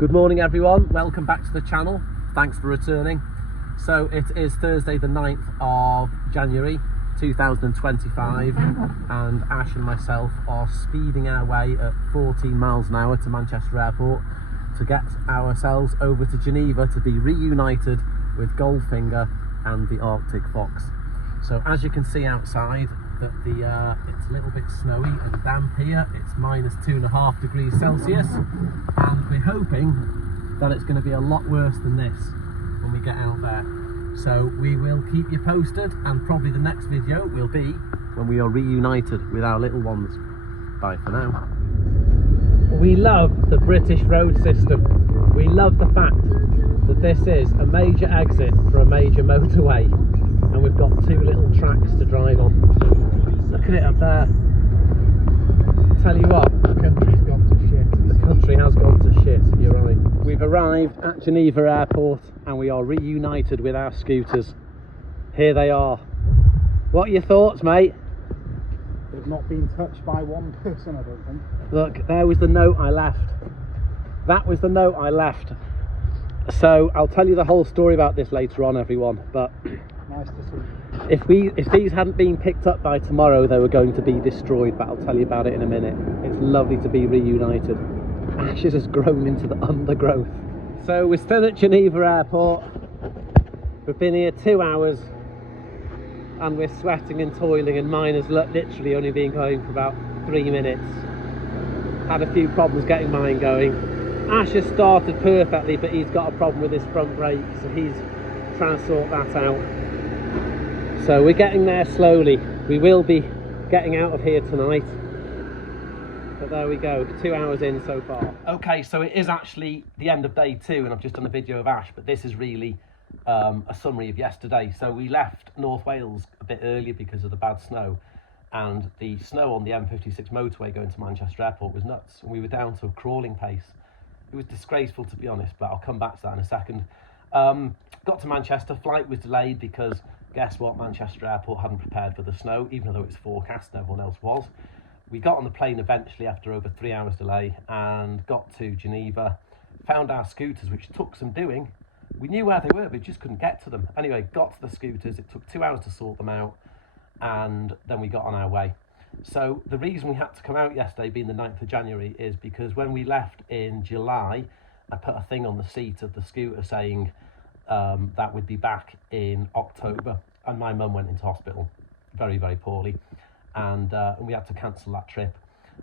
Good morning everyone, welcome back to the channel, thanks for returning. So it is Thursday the 9th of January 2025 and Ash and myself are speeding our way at 14 miles an hour to Manchester Airport to get ourselves over to Geneva to be reunited with Goldfinger and the Arctic fox. So as you can see outside, that it's a little bit snowy and damp here. It's minus 2.5 degrees Celsius and we're hoping that it's going to be a lot worse than this when we get out there. So we will keep you posted, and probably the next video will be when we are reunited with our little ones. Bye for now. We love the British road system. We love the fact that this is a major exit for a major motorway and we've got two little tracks to drive on. Look at it up there. Tell you what, the country's gone to shit. The country has gone to shit, you're right. We've arrived at Geneva Airport and we are reunited with our scooters. Here they are. What are your thoughts, mate? They've not been touched by one person, I don't think. Look, there was the note I left. That was the note I left. So I'll tell you the whole story about this later on, everyone, but nice to see. If these hadn't been picked up by tomorrow, they were going to be destroyed, but I'll tell you about it in a minute. It's lovely to be reunited. Ashes has grown into the undergrowth. So we're still at Geneva Airport. We've been here 2 hours and we're sweating and toiling, and mine has literally only been going for about 3 minutes. Had a few problems getting mine going. Ash has started perfectly, but he's got a problem with his front brake, so he's trying to sort that out. So we're getting there slowly. We will be getting out of here tonight. But there we go, 2 hours in so far. Okay, so it is actually the end of day 2 and I've just done a video of Ash, but this is really a summary of yesterday. So we left North Wales a bit earlier because of the bad snow, and the snow on the M56 motorway going to Manchester Airport was nuts. We were down to a crawling pace. It was disgraceful, to be honest, but I'll come back to that in a second. Got to Manchester, flight was delayed because guess what, Manchester Airport hadn't prepared for the snow, even though it was forecast and everyone else was. We got on the plane eventually after over 3 hours delay and got to Geneva, found our scooters, which took some doing. We knew where they were, but we just couldn't get to them. Anyway, got to the scooters, it took 2 hours to sort them out, and then we got on our way. So the reason we had to come out yesterday, being the 9th of January, is because when we left in July, I put a thing on the seat of the scooter saying that we'd be back in October, and my mum went into hospital very, very poorly, and we had to cancel that trip.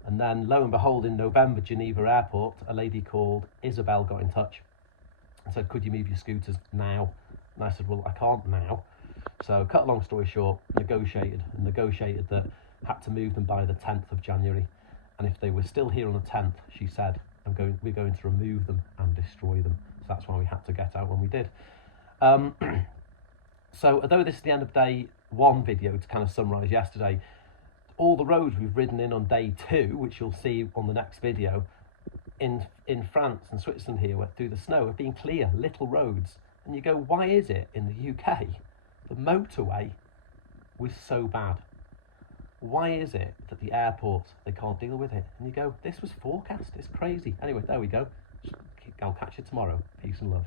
And then lo and behold, in November, Geneva Airport, a lady called Isabel got in touch and said, could you move your scooters now? And I said, well, I can't now. So cut a long story short, negotiated that had to move them by the 10th of January, and if they were still here on the 10th, she said, we're going to remove them and destroy them. So that's why we had to get out when we did. So although this is the end of day 1 video, to kind of summarise yesterday, all the roads we've ridden in on day 2, which you'll see on the next video, in France and Switzerland here, where through the snow, have been clear, little roads. And you go, why is it in the UK the motorway was so bad? Why is it that the airport, they can't deal with it? And you go, this was forecast, it's crazy. Anyway, there we go. I'll catch you tomorrow. Peace and love.